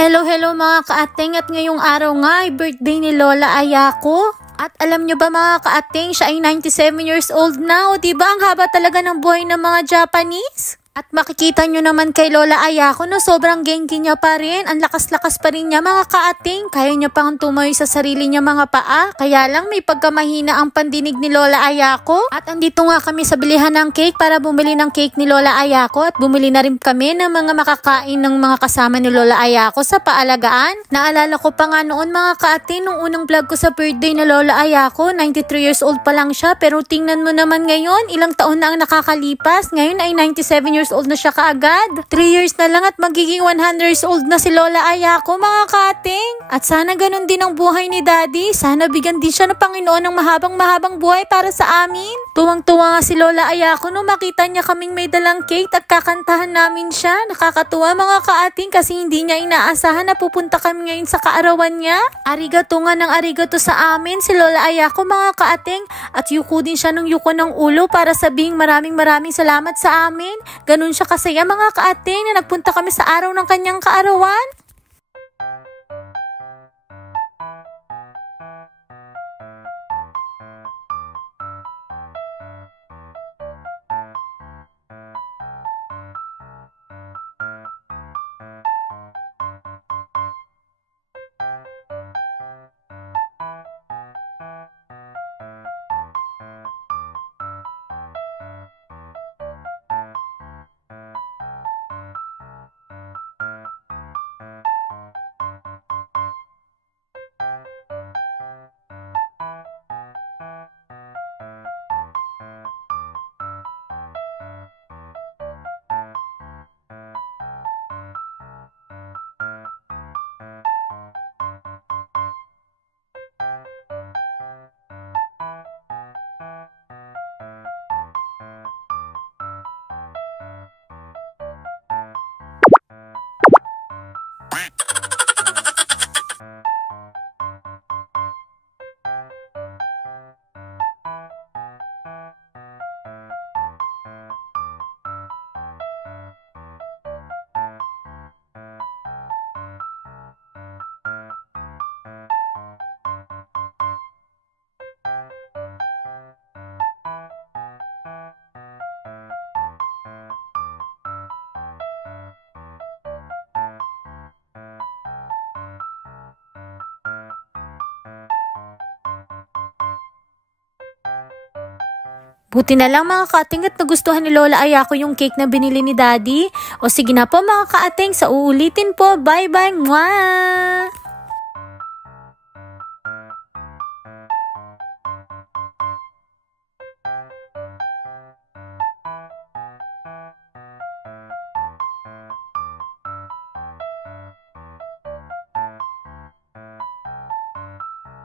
Hello mga kaating, at ngayong araw nga ay birthday ni Lola Ayako. At alam nyo ba mga kaating, siya ay 97 years old na. O diba ang haba talaga ng buhay ng mga Japanese? At makikita nyo naman kay Lola Ayako no, sobrang genki niya pa rin. Ang lakas-lakas pa rin niya mga kaating. Kaya niya pang tumayo sa sarili niya mga paa. Kaya lang may pagkamahina ang pandinig ni Lola Ayako. At andito nga kami sa bilihan ng cake para bumili ng cake ni Lola Ayako. At bumili na rin kami ng mga makakain ng mga kasama ni Lola Ayako sa paalagaan. Naalala ko pa nga noon mga kaating, nung unang vlog ko sa birthday ni Lola Ayako. 93 years old pa lang siya. Pero tingnan mo naman ngayon, ilang taon na ang nakakalipas. Ngayon ay 97 years old na siya kaagad. 3 years na lang at magiging 100 years old na si Lola Ayako mga kating. At sana ganun din ang buhay ni Daddy. Sana bigyan din siya ng Panginoon ng mahabang buhay para sa amin. Tuwang-tuwa nga si Lola Ayako nung makita niya kaming may dalang cake at kakantahan namin siya. Nakakatuwa mga kaating kasi hindi niya inaasahan na pupunta kami ngayon sa kaarawan niya. Arigato nga ng arigato sa amin si Lola Ayako mga kaating. At yuko din siya ng yuko ng ulo para sabihing maraming salamat sa amin. Ganun siya kasaya mga kaating na nagpunta kami sa araw ng kanyang kaarawan. Buti na lang mga kaating at nagustuhan ni Lola Ayako yung cake na binili ni Daddy. O sige na po mga kaating, sa uulitin po. Bye bye! Mwah!